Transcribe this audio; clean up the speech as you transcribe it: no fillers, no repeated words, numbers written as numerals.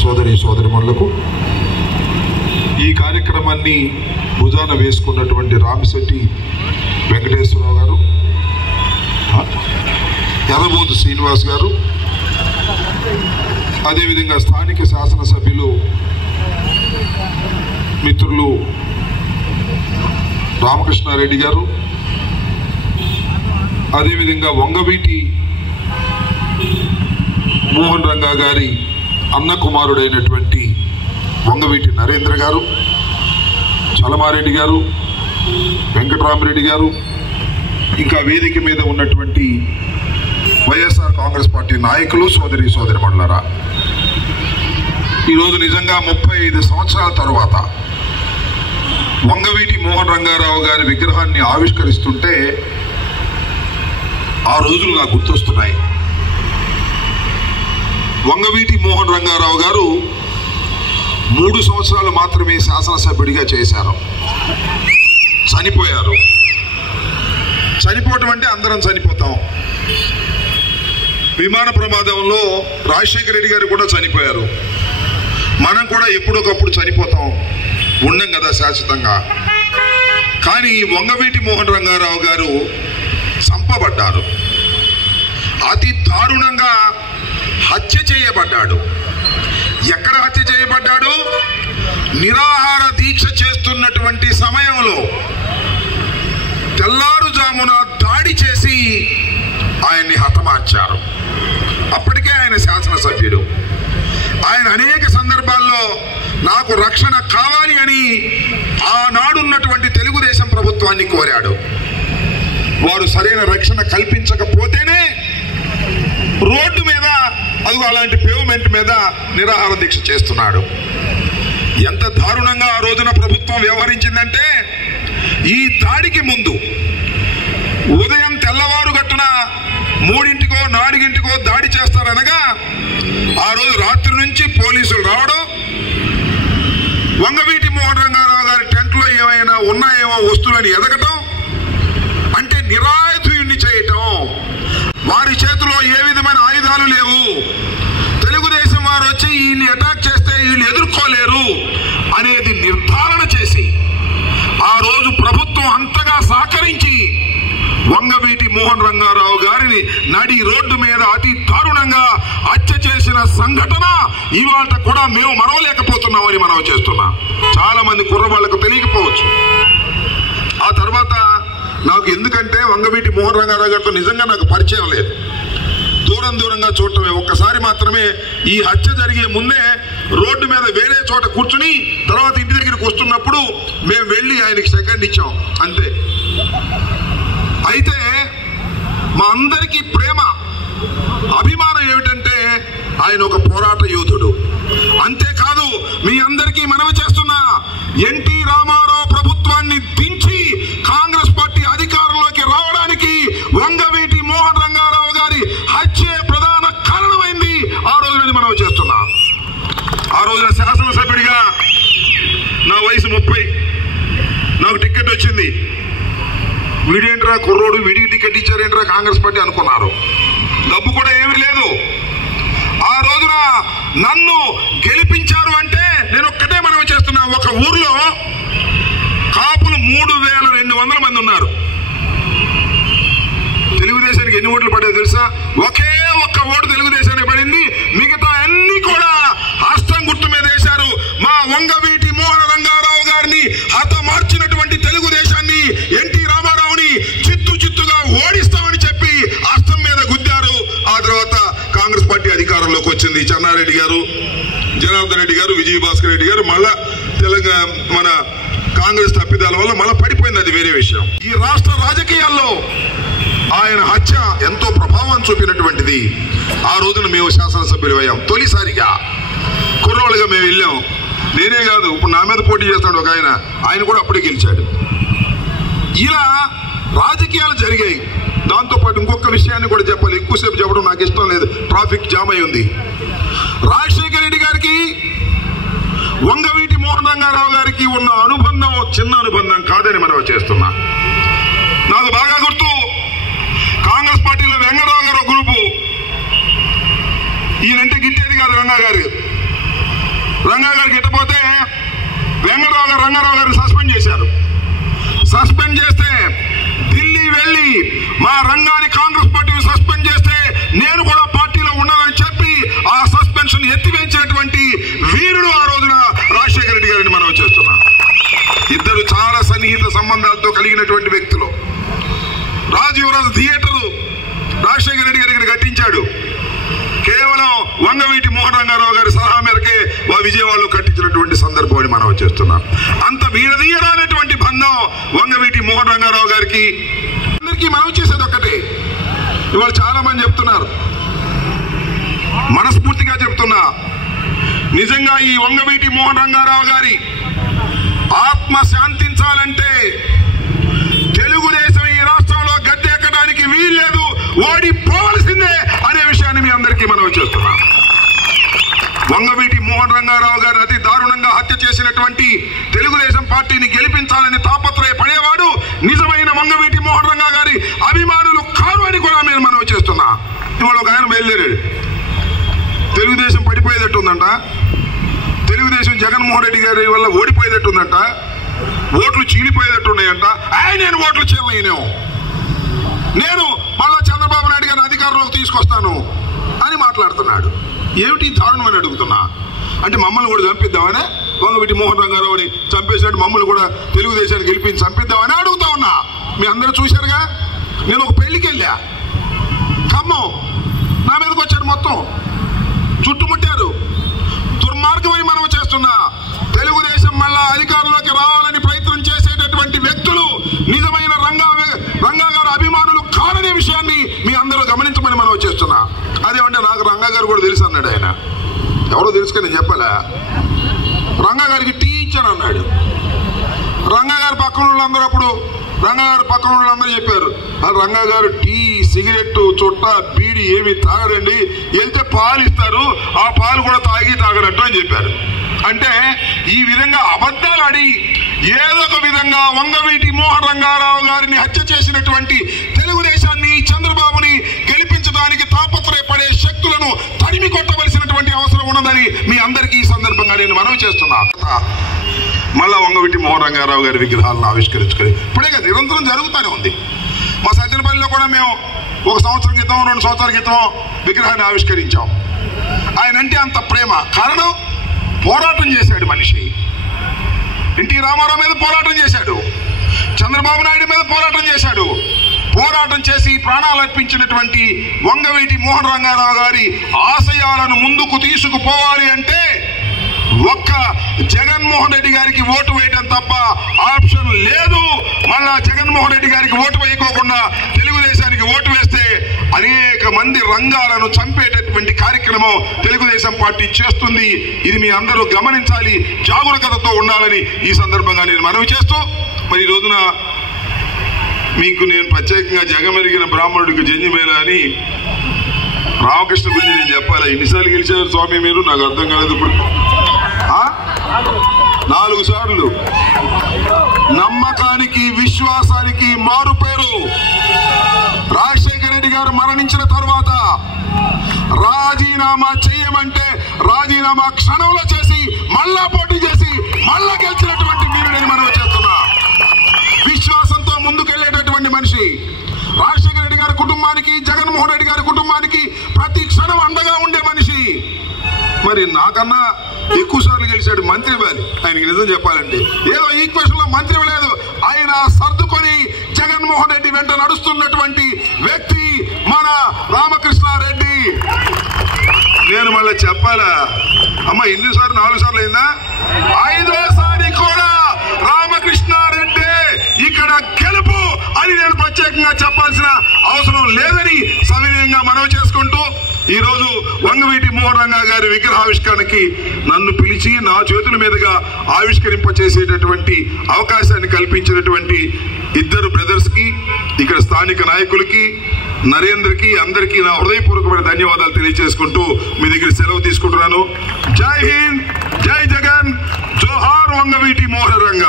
సోదరి సోదరిమణులకు ఈ కార్యక్రమాన్ని భుజాన వేసుకున్నటువంటి రామిశెట్టి వెంకటేశ్వరరావు గారు, ఎర్రబోతు శ్రీనివాస్ గారు, అదేవిధంగా స్థానిక శాసనసభ్యులు మిత్రులు రామకృష్ణారెడ్డి గారు, అదేవిధంగా వంగవీటి మోహన్ రంగా గారి అన్న కుమారుడైనటువంటి వంగవీటి నరేంద్ర గారు, చలమారెడ్డి గారు, వెంకటరామరెడ్డి గారు, ఇంకా వేదిక మీద ఉన్నటువంటి వైఎస్ఆర్ కాంగ్రెస్ పార్టీ నాయకులు, సోదరి సోదరిమణులారా, ఈరోజు నిజంగా 35 సంవత్సరాల తరువాత వంగవీటి మోహన్ రంగారావు గారి విగ్రహాన్ని ఆవిష్కరిస్తుంటే ఆ రోజులు నాకు గుర్తొస్తున్నాయి. వంగవీటి మోహన్ రంగారావు గారు 3 సంవత్సరాలు మాత్రమే శాసనసభ్యుడిగా చేశారు. చనిపోయారు. చనిపోవటం అంటే అందరం చనిపోతాం. విమాన ప్రమాదంలో రాజశేఖర రెడ్డి గారు కూడా చనిపోయారు. మనం కూడా ఎప్పుడొకప్పుడు చనిపోతాం, ఉండం కదా శాశ్వతంగా. కానీ వంగవీటి మోహన్ రంగారావు గారు చంపబడ్డారు. అతి దారుణంగా హత్య చేయబడ్డాడు. ఎక్కడ హత్య చేయబడ్డాడు? నిరాహార దీక్ష చేస్తున్నటువంటి సమయంలో తెల్లారుజామున దాడి చేసి ఆయన్ని హతమార్చారు. అప్పటికే ఆయన శాసనసభ్యుడు. ఆయన అనేక సందర్భాల్లో నాకు రక్షణ కావాలి అని ఆనాడున్నటువంటి తెలుగుదేశం ప్రభుత్వాన్ని కోరాడు. వారు సరైన రక్షణ కల్పించకపోతేనే రోడ్డు మీద, అదిగో అలాంటి పేవ్మెంట్ మీద నిరాహార దీక్ష చేస్తున్నాడు. ఎంత దారుణంగా ఆ రోజున ప్రభుత్వం వ్యవహరించిందంటే, ఈ దాడికి ముందు ఉదయం తెల్లవారు గట్టున 3ంటికో 4ంటికో దాడి చేస్తారనగా ఆ రోజు రాత్రి నుంచి పోలీసులు రావడం, వంగవీటి మోహన్ రంగారావు గారి టెంట్లో ఏమైనా ఉన్నాయేమో వస్తువులని ఎదగటం, అంటే నిరాయుధుడిని చేయటం. వారి చేతిలో ఏ విధమైన ఆయుధాలు లేవు. తెలుగుదేశం వారు వచ్చి వీళ్ళని అటాక్ చేస్తే వీళ్ళు ఎదుర్కోలేరు అనేది నిర్ధారణ చేసి ఆ రోజు ప్రభుత్వం అంతగా సహకరించి వంగవీటి మోహన్ రంగారావు గారిని నడి రోడ్డు మీద అతి దారుణంగా హత్య చేసిన సంఘటన ఇవాళ కూడా మేము మరవలేకపోతున్నామని మనం చేస్తున్నాం. చాలా మంది కుర్రవాళ్లకు తెలియకపోవచ్చు. ఆ తర్వాత నాకు ఎందుకంటే వంగవీటి మోహన్ రంగారావు గారితో నిజంగా నాకు పరిచయం లేదు. దూరంగా చూడటమే. ఒక్కసారి మాత్రమే ఈ హత్య జరిగే ముందే రోడ్డు మీద వేరే చోట కూర్చుని తర్వాత ఇంటి దగ్గరికి వస్తున్నప్పుడు మేము వెళ్ళి ఆయనకి సెకండ్ ఇచ్చాం, అంతే. అయితే మా అందరికీ ప్రేమ, అభిమానం ఏమిటంటే ఆయన ఒక పోరాట యోధుడు. అంతేకాదు, మీ అందరికీ మనవి చేస్తున్నా, ఎన్టీ రామారావు ప్రభుత్వాన్ని దించి కాంగ్రెస్ పార్టీ అధికారంలోకి రావడానికి వంగవీటి మోహన్ రంగారావు గారి హత్యే ప్రధాన కారణమైంది. ఆ రోజునని మనవి చేస్తున్నా. ఆ రోజున శాసనసభ్యుడిగా నా వయసు 30, నాకు టికెట్ వచ్చింది. వీడేంట్రా కుర్రోడు, వీడికి టికెట్ ఇచ్చారేంట్రా కాంగ్రెస్ పార్టీ అనుకున్నారు. డబ్బు కూడా ఏమీ లేదు. ఆ రోజున నన్ను గెలిపించారు అంటే నేను ఒక్కటే మనవి చేస్తున్నా, ఒక ఊర్లో కాపులు 3200 మంది ఉన్నారు. తెలుగుదేశానికి ఎన్ని ఓట్లు పడ్డాయో తెలుసా? ఒకే ఒక్క ఓటు తెలుగుదేశానికి పడింది. మిగతా అన్ని కూడా హస్తం గుర్తు మీద వేశారు. మా వంగవీటి మోహన రంగారావు గారిని హతమార్చినటువంటి తెలుగుదేశాన్ని, ఎన్టీ రామారావుని చిత్తుగా ఓడిస్తామని చెప్పి హస్తం మీద గుద్దారు. ఆ తర్వాత కాంగ్రెస్ పార్టీ అధికారంలోకి వచ్చింది. చెన్నారెడ్డి గారు, జనార్దన్ రెడ్డి గారు, విజయభాస్కర్ రెడ్డి గారు, మళ్ళా తెలంగాణ మన కాంగ్రెస్ తప్పిదాల వల్ల మళ్ళీ పడిపోయింది, అది వేరే విషయం. ఈ రాష్ట్ర రాజకీయాల్లో ఆయన హత్య ఎంతో ప్రభావం చూపినటువంటిది. ఆ రోజున మేము శాసనసభ్యులు అయ్యాం. తొలిసారిగా కుర్రోళ్ళుగా మేము వెళ్ళాం. నేనే కాదు, ఇప్పుడు నా మీద పోటీ చేస్తాడు ఒక ఆయన కూడా అప్పుడే గెలిచాడు. ఇలా రాజకీయాలు జరిగాయి. దాంతోపాటు ఇంకొక విషయాన్ని కూడా చెప్పాలి. ఎక్కువసేపు చెప్పడం నాకు ఇష్టం లేదు, ట్రాఫిక్ జామ్ అయి ఉంది. రాజశేఖర రెడ్డి గారికి వంగవీటి మోహన్ రంగారావు గారికి ఉన్న అనుబంధం చిన్న అనుబంధం కాదని మనం చేస్తున్నా. నాకు బాగా గుర్తు, కాంగ్రెస్ పార్టీలో వెంకటరావు గారు ఒక గ్రూపు, ఈయనంటే గిట్టేది కాదు రంగా గారు. రంగా గారికి ఎట్టపోతే రంగారావు గారిని సస్పెండ్ చేశారు. సస్పెండ్ చేస్తే ఢిల్లీ వెళ్ళి మా రంగాన్ని కాంగ్రెస్ పార్టీని సస్పెండ్ చేస్తే నేను కూడా పార్టీలో ఉన్నానని చెప్పి ఆ సస్పెన్షన్ ఎత్తివేయించినటువంటి వీరుడు ఆ రోజున రాజశేఖర రెడ్డి గారిని మనం చేస్తున్నాం. ఇద్దరు చాలా సన్నిహిత సంబంధాలతో కలిగినటువంటి వ్యక్తులు. రాజీవరాజు థియేటర్ రాజశేఖర రెడ్డి గారికి కట్టించాడు. కేవలం వంగవీటి మోహన్ రంగారావు గారి సలహా మేరకే విజయవాడలో కట్టించినటువంటి సందర్భాన్ని మనం చేస్తున్నాం. అంత వీరదీయరానటువంటి బంధం వంగవీటి మోహన్ రంగారావు గారికి. అందరికీ మనం చేసేది ఒక్కటే. ఇవాళ చాలా మంది చెప్తున్నారు, మనస్ఫూర్తిగా చెప్తున్నా, నిజంగా ఈ వంగవీటి మోహన్ రంగారావు గారి ఆత్మ శాంతించాలంటే తెలుగుదేశం ఈ రాష్ట్రంలో గద్దె ఎక్కడానికి వీల్లేదు, ఓడిపోవలసిందే అనే విషయాన్ని మీ అందరికీ మనం చేస్తున్నాం. వంగవీటి మోహన్ రంగారావు గారు అతి దారుణంగా హత్య చేసినటువంటి తెలుగుదేశం పార్టీని గెలిపించాలని తాపత్రయపడేవాడు నిజమైన వంగవీటి మోహన్ రంగా గారి అభిమానులు కారు అని కూడా మేము మనం చేస్తున్నా. ఇవాళ ఒక ఆయన బయలుదేరాడు, తెలుగుదేశం పడిపోయేటట్టుందంట, తెలుగుదేశం జగన్మోహన్ రెడ్డి గారి వల్ల ఓడిపోయేటట్టుందంట, ఓట్లు చీలిపోయేటట్టున్నాయంట. నేను ఓట్లు చేయలేనేమో, నేను మళ్ళా చంద్రబాబు నాయుడు గారిని అధికారంలోకి తీసుకొస్తాను అని మాట్లాడుతున్నాడు. ఏమిటి దారుణం అని అడుగుతున్నా. అంటే మమ్మల్ని కూడా చంపిద్దామనే, వంగవీటి మోహన్ రంగారావుని చంపేసినట్టు మమ్మల్ని కూడా తెలుగుదేశాన్ని గెలిపించి చంపిద్దామని అడుగుతా ఉన్నా. మీ అందరూ చూశారుగా, నేను ఒక పెళ్లికి వెళ్ళా, ఖమ్మం, నా మీదకి వచ్చారు, మొత్తం చుట్టుముట్టారు. దుర్మార్గమని మనం చేస్తున్నా. తెలుగుదేశం మళ్ళా అధికారంలోకి రావాలని ప్రయత్నం చేసేటటువంటి వ్యక్తులు నిజమైన రంగా గారి అభిమానులు కారనే విషయాన్ని మీ అందరూ గమనించమని మనం చేస్తున్నా. అదేమంటే నాకు రంగా గారు కూడా తెలుసు అన్నాడు. ఆయన ఎవరో తెలుసుకొని నేను చెప్పాలా. రంగా గారికి టీ ఇచ్చాను అన్నాడు. రంగా గారి పక్కన వాళ్ళందరూ అప్పుడు రంగా గారి పక్కన వాళ్ళందరూ చెప్పారు, రంగా గారు టీ, సిగరెట్, చుట్ట, బీడి ఏమి తాగడండి, వెళ్తే పాలు ఇస్తారు, ఆ పాలు కూడా తాగనట్టు అని చెప్పారు. అంటే ఈ విధంగా అబద్ధాలు ఆడి ఏదో ఒక విధంగా వంగవీటి మోహన్ రంగారావు గారిని హత్య చేసినటువంటి తెలుగుదేశాన్ని, చంద్రబాబుని గెలిపించడానికి తాపత్రయపడే శక్తులను తరిమి కొట్టవలసినటువంటి అవసరం ఉన్నదని మీ అందరికీ ఈ సందర్భంగా నేను మనవి చేస్తున్నా. మళ్ళా వంగవీటి మోహన్ రంగారావు గారి విగ్రహాలను ఆవిష్కరించుకొని ఇప్పుడే కదా నిరంతరం జరుగుతూనే ఉంది. మా సజ్జనపల్లిలో కూడా మేము 1 సంవత్సరం క్రితం, 2 సంవత్సరాల క్రితం విగ్రహాన్ని ఆవిష్కరించాం. ఆయన అంటే అంత ప్రేమ. కారణం, పోరాటం చేశాడు మనిషి. ఎన్టీ రామారావు మీద పోరాటం చేశాడు, చంద్రబాబు నాయుడు మీద పోరాటం చేశాడు. పోరాటం చేసి ప్రాణాలు అర్పించినటువంటి వంగవీటి మోహన్ రంగారావు గారి ఆశయాలను ముందుకు తీసుకుపోవాలి అంటే ఒక్క జగన్మోహన్ రెడ్డి గారికి ఓటు వేయడం తప్ప ఆప్షన్ లేదు. మళ్ళా జగన్మోహన్ రెడ్డి గారికి ఓటు వేయకోకుండా తెలుగుదేశానికి ఓటు వేస్తే అనేక మంది రంగాలను చంపేటటువంటి కార్యక్రమం తెలుగుదేశం పార్టీ చేస్తుంది. ఇది మీ అందరూ గమనించాలి, జాగరూకతతో ఉండాలని ఈ సందర్భంగా నేను మనవి చేస్తూ, మరి ఈ రోజున మీకు నేను ప్రత్యేకంగా జగమెరిగిన బ్రాహ్మణుడికి జంజిమేళ అని రామకృష్ణ గురించి నేను చెప్పాలి. ఎన్నిసార్లు గెలిచారు స్వామి మీరు? నాకు అర్థం కాలేదు. ఇప్పుడు 4 సార్లు. నమ్మకానికి, విశ్వాసానికి మారు పేరు. రాజశేఖర రెడ్డి గారు మరణించిన తర్వాత రాజీనామా చేయమంటే రాజీనామా క్షణంలో చేసి మళ్ళా పోటీ చేసి మళ్ళా గెలిచినటువంటి వీరుడని మనం చేస్తున్నా. విశ్వాసంతో ముందుకెళ్లేటటువంటి మనిషి. రాజశేఖర రెడ్డి గారి కుటుంబానికి, జగన్మోహన్ రెడ్డి గారి కుటుంబానికి ప్రతి క్షణం అండగా ఉండే మనిషి. మరి నాకన్నా ఎక్కువ సార్లు గెలిచాడు. మంత్రి ఇవ్వాలి ఆయనకి. నిజం చెప్పాలంటే ఏదో ఈక్వేషన్ లో మంత్రి ఇవ్వలేదు. ఆయన సర్దుకొని జగన్మోహన్ రెడ్డి వెంట నడుస్తున్నటువంటి వ్యక్తి మన రామకృష్ణారెడ్డి. నేను మళ్ళీ చెప్పాలా అమ్మ, ఎన్నిసార్లు? 4 సార్లు అయిందా? 5వసారి కూడా రామకృష్ణారెడ్డి ఇక్కడ గెలుపు అని నేను ప్రత్యేకంగా చెప్పాల్సిన అవసరం లేదని సవినయంగా మనవి చేసుకుంటూ, ఈ రోజు వంగవీటి మోహన్ రంగా గారి విగ్రహావిష్కరణకి నన్ను పిలిచి నా చేతుల మీదుగా ఆవిష్కరింపచేసేటటువంటి అవకాశాన్ని కల్పించినటువంటి ఇద్దరు బ్రదర్స్ కి, ఇక్కడ స్థానిక నాయకులకి, నరేంద్రకి, అందరికీ నా హృదయపూర్వకమైన ధన్యవాదాలు తెలియజేసుకుంటూ మీ దగ్గర సెలవు తీసుకుంటున్నాను. జై హింద్, జై జగన్, జోహార్ వంగవీటి మోహన్ రంగా.